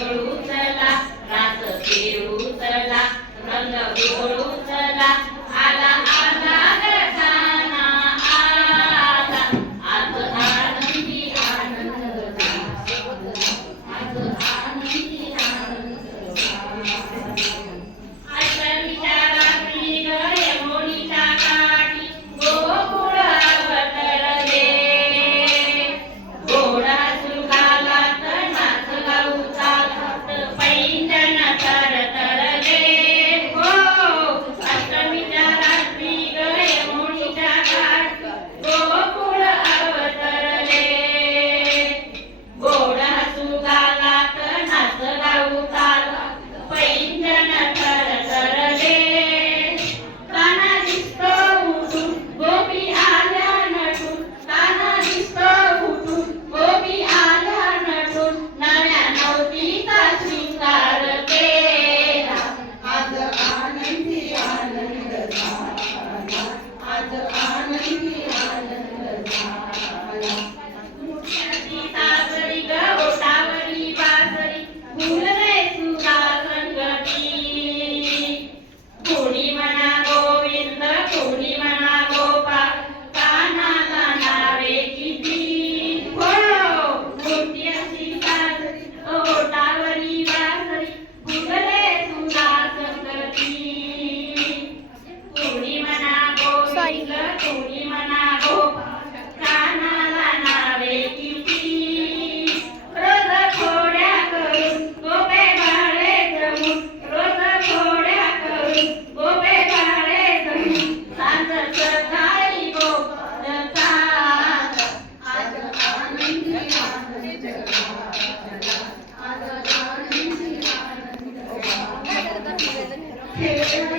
उचला रंग उचला कोणी म्हणावो कानाला नावे किती रोज थोड्या करून गोबे बाळे जमू रोज थोड्या करून गोबे बाळे जमू सांज सदाई गो आज आनंदी आनंद. आज आनंदी आनंद.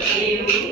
You.